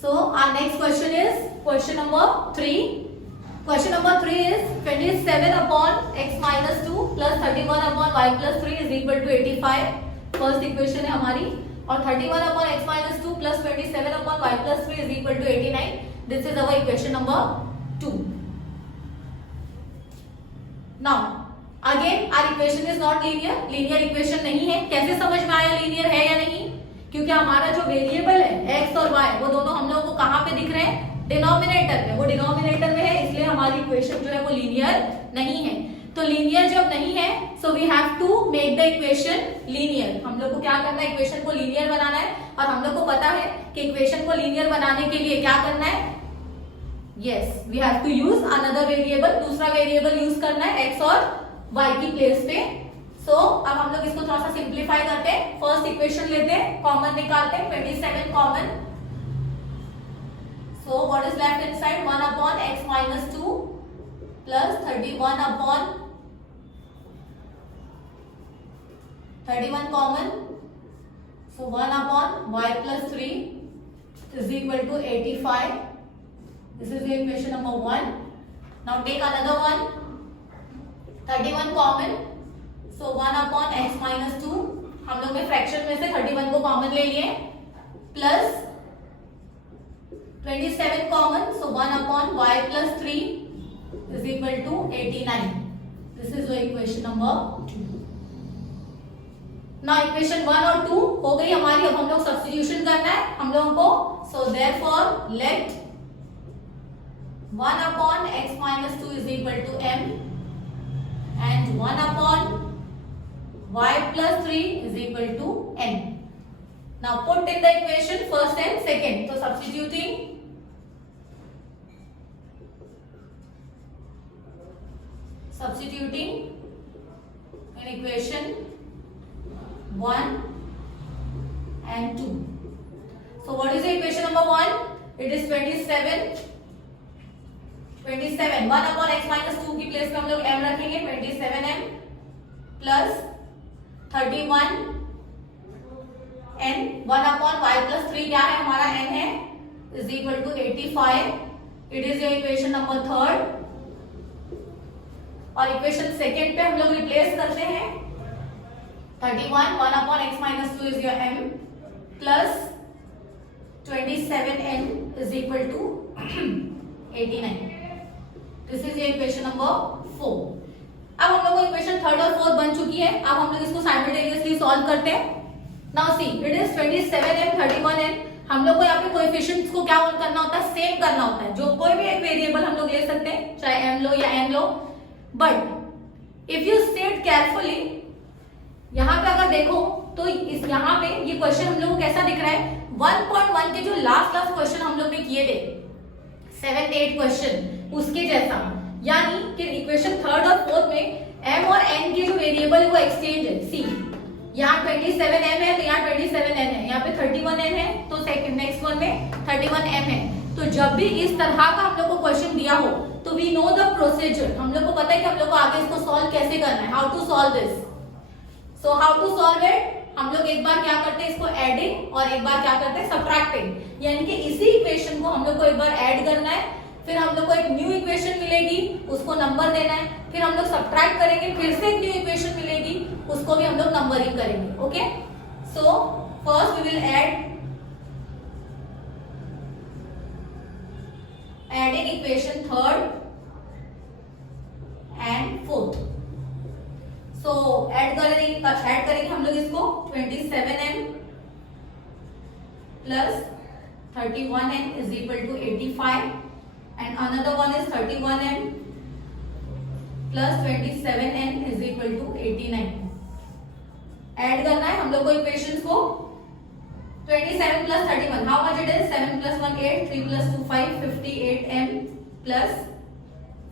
So our next question is question number 3. Question number 3 is 27 upon x minus 2 plus 31 upon y plus 3 is equal to 85. First equation है हमारी. और 31 upon x minus 2 plus 27 upon y plus 3 is equal to 89. This is our equation number 2. Now again our equation is not linear. Linear equation नहीं है. कैसे समझ में आया linear है या नहीं? क्योंकि हमारा जो वेरिएबल है x और y वो दोनों हम लोगों को कहाँ पे दिख रहे हैं? डिनोमिनेटर में. वो डिनोमिनेटर में है, इसलिए हमारी इक्वेशन जो है वो लीनियर नहीं है. तो लीनियर जब नहीं है, so we have to make the equation linear. हम लोग को क्या करना है? इक्वेशन को लीनियर बनाना है. और हम लोग को पता है कि इक्वेशन को लीनियर बनाने के लिए क्या करना है? Yes, we have to use another variable. दूसरा वेरिएबल यूज करना है x और y की प्लेस पे. सो अब हम लोग इसको थोड़ा सा सिंप्लीफाई करते हैं. फर्स्ट इक्वेशन लेते हैं, कॉमन निकालते हैं. 27 common. So what is left inside? 1 upon x minus 2 plus 31 upon 31 common. So 1 upon y plus 3 is equal to 85. This is the equation number 1. Now take another one. 31 common. So 1 upon x minus 2. हम लोग ने fraction में से 31 को common ले लिए. Plus 27 common, so 1 upon y plus 3 is equal to 89. This is the equation number 2. Now equation 1 और 2 हो गई हमारी. अब हम लोग सब्स्टिट्यूशन करना है हम लोगों को. So therefore let 1 upon x minus 2 is equal to m and 1 upon y plus 3 is equal to n. Now put in the equation first and second. So substituting in equation 1 and 2. So what is the equation number 1? It is 27. 1 upon x minus 2 की place पे हम लोग m रखेंगे. 27m plus 31 n. 1 upon y plus 3 क्या है हमारा? n है. is equal to 85. It is your equation number 3rd. और इक्वेशन सेकेंड पे हम लोग रिप्लेस करते हैं. 31 1 upon x minus 2 is your m plus 27n is equal to 89. This is your equation number 4. अब हम लोग को इक्वेशन थर्ड और फोर्थ बन चुकी है. अब हम लोग इसको साइमल्टेनियसली सॉल्व करते हैं. Now see, it is 27m 31n. हम लोग को यहाँ पे कोएफिशिएंट्स को क्या करना होता है? सेम करना होता है. जो कोई भी एक वेरिएबल हम लोग ले सकते हैं, चाहे m लो या n low. But if you state carefully, यहाँ पे अगर देखो तो इस यहाँ पे ये क्वेश्चन हम लोग को कैसा दिख रहा है? 1.1 के जो लास्ट क्वेश्चन हम लोग ने किए थे 7th 8th क्वेश्चन उसके जैसा. यानी कि इक्वेशन थर्ड और फोर्थ में m और n के जो वेरिएबल वो एक्सचेंज है. सी यहाँ 27m है तो यहाँ 27n है. यहाँ पे 31n है तो सेकंड नेक्स्ट वन में 31m है. तो जब भी इस तरह का हम लोग को क्वेश्चन दिया हो तो वी नो द प्रोसीजर. हम लोग को पता है कि हम लोग को आगे इसको सॉल्व कैसे करना है. How to solve this. So how to solve it? हम लोग एक बार क्या करते हैं? इसको एडिंग और एक बार क्या करते हैं? सब्ट्रैक्टिंग. यानी कि इसी इक्वेशन को हम लोग को एक बार ऐड करना है, फिर हम लोग को एक न्यू इक्वेशन मिलेगी, उसको नंबर देना है, फिर हम लोग सब्ट्रैक्ट करेंगे, फिर से एक न्यू इक्वेशन मिलेगी, उसको भी हम लोग नंबरिंग करेंगे. Okay, so first we will add adding equation third and fourth. So add करेंगे हम लोग इसको 27m plus 31n is equal to 85 and another one is 31m plus 27n is equal to 89. Add करना है हम लोग को इक्वेशंस को. 27 plus 31. How much it is? 7 plus 1 8. 3 plus 2 5. 58m plus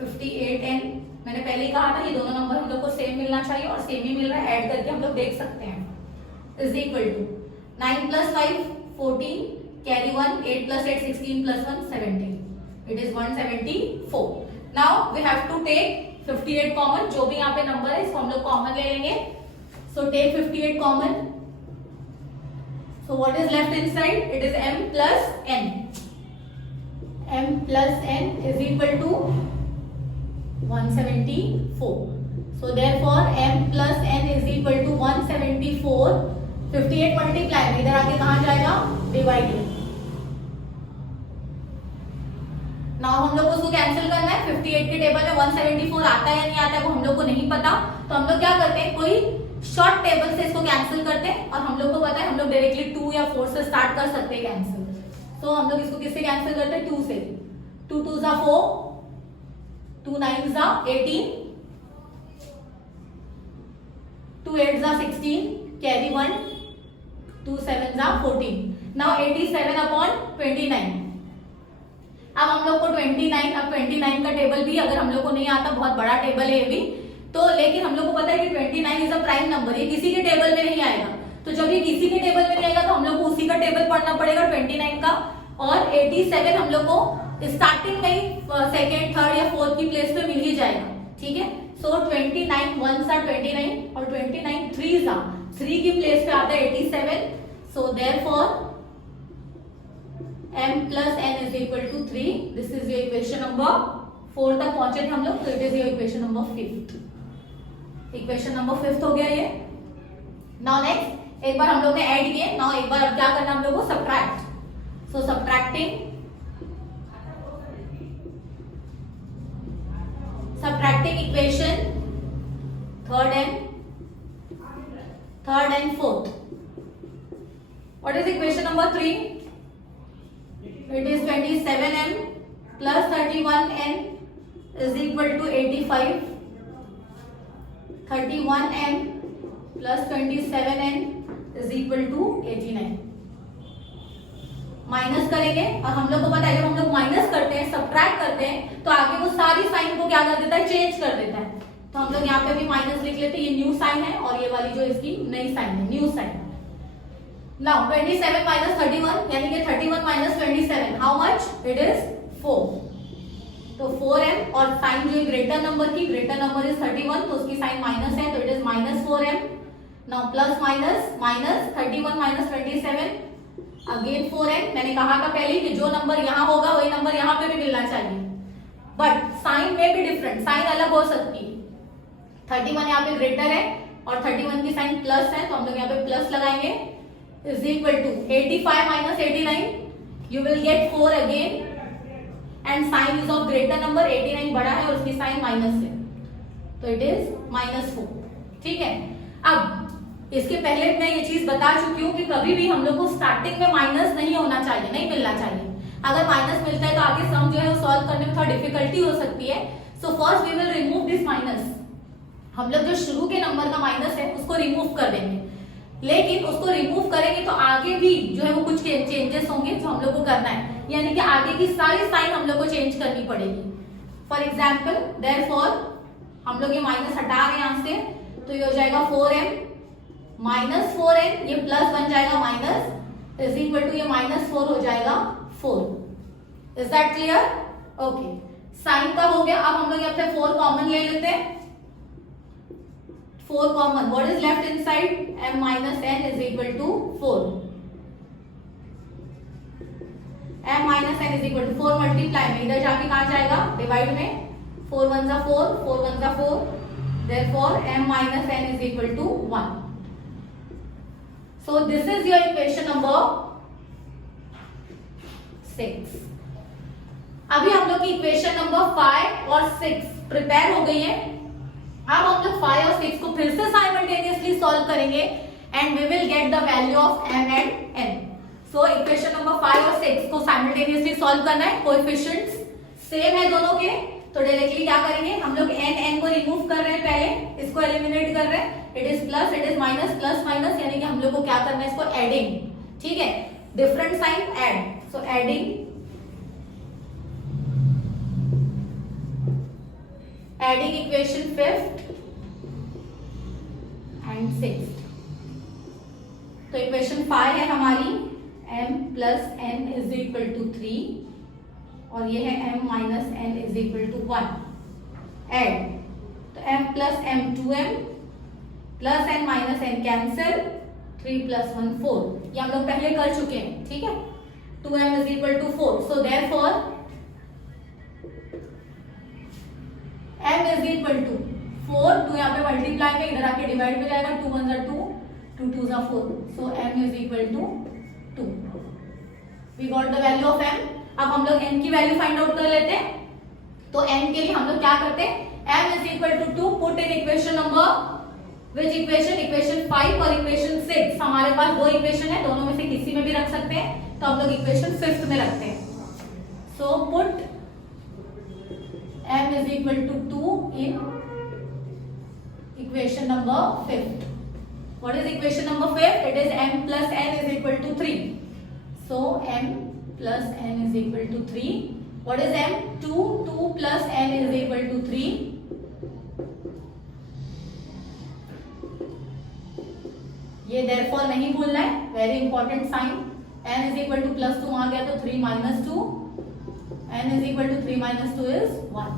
58n. मैंने पहले ही कहा था ये दोनों नंबर हम लोग को सेम मिलना चाहिए और सेम ही मिल रहा है. ऐड करके हम लोग देख सकते हैं. Is equal to 9 plus 5 14. Carry 1. 8 plus 8 16 plus 1 17. It is 174. Now we have to take 58 common. जो भी यहाँ पे नंबर है इसको हम लोग कॉमन ले लेंगे. So take 58 common. So what is left inside? It is m plus n. m plus n is equal to 174. So therefore m plus n is equal to 174. 58 multiply इधर आके कहाँ जाएगा, डिवाइड में। नाउ हम लोग को उसको कैंसिल करना है। 58 के टेबल में 174 आता है या नहीं आता है वो हम लोग को नहीं पता, तो हम लोग क्या करते हैं, कोई शॉर्ट टेबल से इसको कैंसिल करते हैं। और हम लोग को पता है हम लोग डायरेक्टली 2 या 4 से स्टार्ट कर सकते हैं कैंसिल। तो हम लोग इसको किससे कैंसिल करते हैं, 2 से। 2 2 जा 4, 2 9 जा 18, 2 8 जा 16, कैरी 1, 2 7 जा 14। Now 87 upon 29। अब हम लोग को 29, अब 29 का टेबल भी अगर हम लोग को नहीं आता, बहुत बड़ा टेबल है ये भी, तो लेकिन हम लोग को पता है कि 29 इज अ प्राइम नंबर, ये किसी के टेबल में नहीं आएगा। तो जब ये किसी के टेबल में नहीं आएगा तो हम लोग को उसी का टेबल पढ़ना पड़ेगा 29 का। और 87 हम लोग को स्टार्टिंग में ही सेकेंड, थर्ड या फोर्थ की प्लेस पे मिल ही जाएगा, ठीक है। सो 29 1s are 29 और 29 3s are 3 की प्लेस पे आता है 87। सो therefore m plus n is equal to 3. This is your equation number 4 तक पहुंचे थे हम लोग, तो it is your equation number 5th. Equation number 5th हो गया ये। नाउ नेक्स्ट, एक बार हम लोग ने ऐड किए, नाउ एक बार अब क्या करना हम लोग को, subtract. So subtracting equation third and fourth. What is equation number 3? It is 27m plus 31n is equal to 85. 31m plus 27n is equal to 89. Minus करेंगे और हम लोग को पता है जब हम लोग माइनस करते हैं, सब्ट्रैक्ट करते हैं, तो आगे वो सारी साइन को क्या कर देता है, चेंज कर देता है। तो हम लोग यहाँ पे भी माइनस लिख लेते हैं, ये न्यू साइन है और ये वाली जो इसकी नई साइन है, न्यू साइन। Now 27 minus 31 यानी कि 31 minus 27 how much? It is 4. तो 4m और साइन जो ग्रेटर नंबर की, ग्रेटर नंबर इज 31 तो उसकी साइन माइनस है, तो it is minus 4m। Now plus minus minus 31 minus 27 again 4m। मैंने कहा था पहले कि जो नंबर यहाँ होगा वही नंबर यहाँ पे भी मिलना चाहिए, बट साइन में भी डिफरेंट, साइन अलग हो सकती है। 31 यहाँ पे ग्रेटर है और 31 की साइन प्लस है, तो हम लोग यहाँ पे प्लस लगाएंगे, is equal to 85 minus 89, you will get 4 again, and sign is of greater number, 89 बड़ा है और उसकी साइन माइनस है, तो it is -4, ठीक है। अब इसके पहले मैं ये चीज बता चुकी हूँ कि कभी भी हम लोग को स्टार्टिंग में माइनस नहीं होना चाहिए, नहीं मिलना चाहिए। अगर माइनस मिलता है तो आगे सम जो है वो सॉल्व करने में थोड़ा डिफिकल्टी हो सकती है। So first we will remove this minus. हम लोग जो शुरू के नंबर का माइनस है उसको रिमूव कर देंगे, लेकिन उसको रिमूव करेंगे तो आगे भी जो है वो कुछ चेंजेस होंगे जो हम लोग को करना है, यानी कि आगे की सारी साइन हम लोग को चेंज करनी पड़ेगी। फॉर एग्जाम्पल देयरफॉर हम लोग ये माइनस हटा रहे हैं यहाँ से, तो ये हो जाएगा 4m माइनस 4n, ये प्लस बन जाएगा माइनस, इज इक्वल टू ये -4 हो जाएगा 4। Is that clear? Okay, sign का हो गया। अब हम लोग यहाँ पे 4 कॉमन ले लेते हैं। 4 common, what is left inside? m minus n is equal to 4. m minus n is equal to 4 multiply में इधर जाके कहाँ जाएगा, डिवाइड में। 4 1 जा 4, 4 1 जा 4, therefore m minus n is equal to 1. So this is your equation number 6. अभी हम लोग की इक्वेशन नंबर 5 और 6 प्रिपेयर हो गई है। अब हम लोग 5 और 6 को फिर से साइमल्टेनियसली सॉल्व करेंगे and we will get the value of m and n। So equation number 5 और 6 को साइमल्टेनियसली सॉल्व करना है। कोएफिशिएंट्स सेम है दोनों के, तो डायरेक्टली क्या करेंगे, हम लोग n को रिमूव कर रहे हैं, पहले इसको एलिमिनेट कर रहे हैं। It is plus, it is minus, plus minus, यानी कि हम लोग को क्या करना है, इसको एडिंग, ठीक है, different sign add. So adding equation 5th and 6th। तो इक्वेशन 5 है हमारी m plus n is equal to 3 और ये है m minus n is equal to 1। Add, तो m plus m 2m plus n minus n cancel, 3 plus 1 4, ये हम लोग पहले कर चुके हैं, ठीक है। 2m is equal to 4। So therefore m is equal to 4, 2 यहाँ पे मल्टीप्लाई में इधर आके डिवाइड में जाएगा, 2 1 जा 2, 2 2 जा 4, so m is equal to 2. We got the value of m. अब हम लोग n की वैल्यू फाइंड आउट कर लेते हैं. तो n के लिए हम लोग क्या करते हैं, m is equal to 2, put in equation number, which equation, equation 5 और इक्वेशन 6. हमारे पास दो इक्वेशन है, दोनों में से किसी में भी रख सकते हैं, तो हम लोग इक्वेशन 5th में रखते हैं. So put m is equal to 2 in equation number 5th. What is equation number 5? It is m plus n is equal to 3. So m plus n is equal to 3. What is m? 2. 2 plus n is equal to 3. ये therefore नहीं भूलना है, very important sign. n is equal to plus 2 आ गया तो 3 minus 2. n is equal to 3 minus 2 is 1.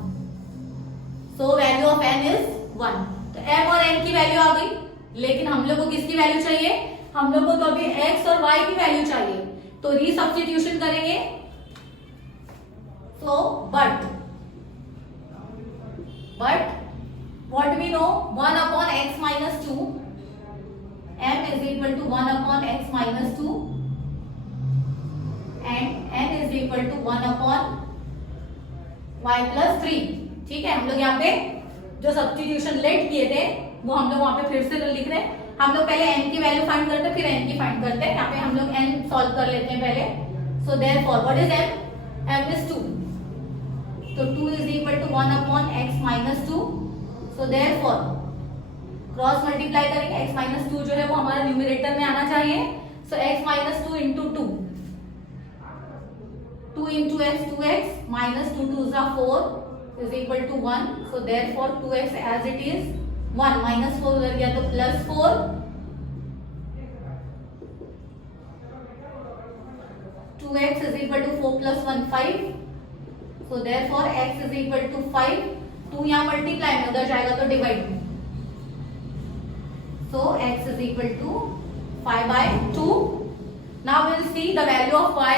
So value of n is 1. तो m और n की value आ गई, लेकिन हम लोग को किसकी वैल्यू चाहिए, हम लोग को तो अभी x और y की वैल्यू चाहिए. तो रीसब्स्टिट्यूशन करेंगे. So but what we know, 1 upon x minus 2, m is equal to 1 upon x minus 2 and n is equal to 1 upon y plus 3. ठीक है, हम लोग यहाँ पे जो सब्स्टिट्यूशन लेट किए थे वो हम लोग वहां पे फिर से लिख रहे हैं. हम लोग पहले n की वैल्यू फाइंड करते हैं, फिर n की फाइंड करते हैं. यहाँ पे हम लोग n सॉल्व कर लेते हैं पहले. So therefore what is m? m is 2. तो 2 is equal to 1 upon x minus 2. So therefore cross multiply करेंगे, x माइनस 2 जो है वो हमारा न्यूमरेटर में आना चाहिए. So x minus 2 into 2, 2 into x 2x minus 2 2 जा 4 is equal to 1. So therefore 2x as it is 1, minus 4 उधर गया तो plus 4. 2x is equal to 4 plus 1 5. So therefore x is equal to 5. 2 यहाँ multiply में, उधर जाएगा तो divide में. So x is equal to 5 by 2. Now we will see the value of y.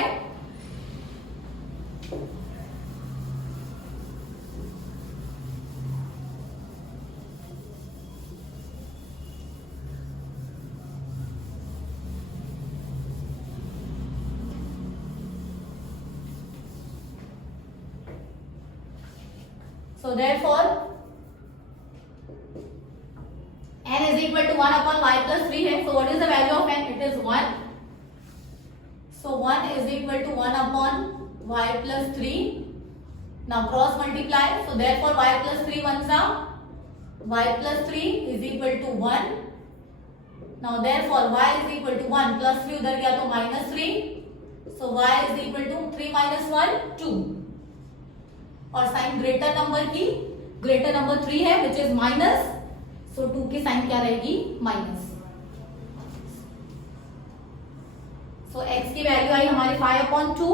So therefore n is equal to 1 upon y plus 3 है. So what is the value of n? It is 1. So 1 is equal to 1 upon y plus 3. Now cross multiply. So therefore y plus 3 ones are, y plus 3 is equal to 1. Now therefore y is equal to 1 plus 3 उधर गया तो minus 3. So y is equal to 3 minus 1 2. और sign greater number की, greater number 3 है which is minus. सो 2 की sign क्या रहेगी, minus. So x की वैल्यू आई हमारी 5 अपॉन 2,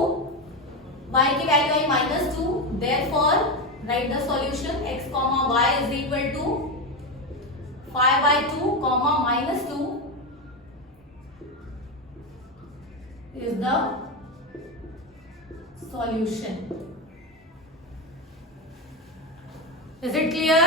y की वैल्यू आई minus 2. Therefore write the solution, x comma y is equal to 5 by 2 comma minus 2 is the solution. Is it clear?